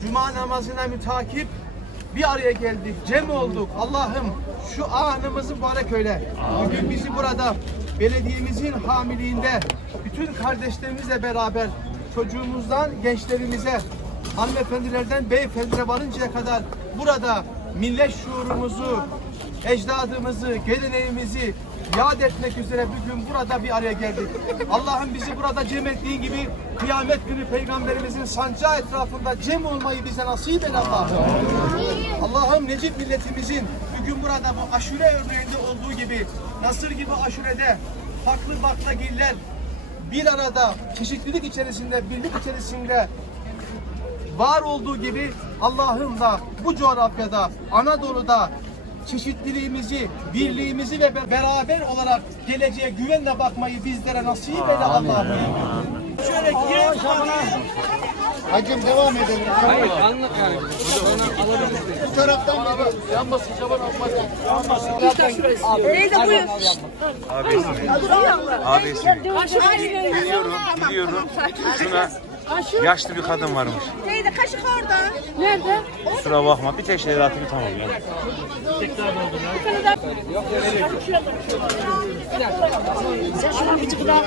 Cuma namazına mütakip bir araya geldik, cem olduk. Allah'ım şu anımızı mübarek öyle. Bugün bizi burada belediyemizin hamiliğinde bütün kardeşlerimizle beraber çocuğumuzdan gençlerimize, hanımefendilerden beyefendilere varıncaya kadar burada millet şuurumuzu, ecdadımızı, geleneğimizi yad etmek üzere bugün burada bir araya geldik. Allah'ım bizi burada cem ettiğin gibi kıyamet günü peygamberimizin sancağı etrafında cem olmayı bize nasip eyle Allah'ım. Allah'ım Necip milletimizin bugün burada bu aşure örneğinde olduğu gibi Nasır gibi aşurede farklı baklagiller bir arada çeşitlilik içerisinde, birlik içerisinde var olduğu gibi Allah'ım da bu coğrafyada, Anadolu'da çeşitliliğimizi, birliğimizi ve be- beraber olarak geleceğe güvenle bakmayı bizlere nasip eyle Allah'ım. Şöyle girelim. Hacım devam edelim. Hayır anlık yani. Bu taraftan gidiyoruz. Yanmasın Şaban Almaz. Neydi buyur. Abisi. Gidiyorum, gidiyorum. Şuna yaşlı bir kadın varmış. Neydi kaşık orada. Nerede? Kusura bakma bir tek şey atayım tamam bir tık daha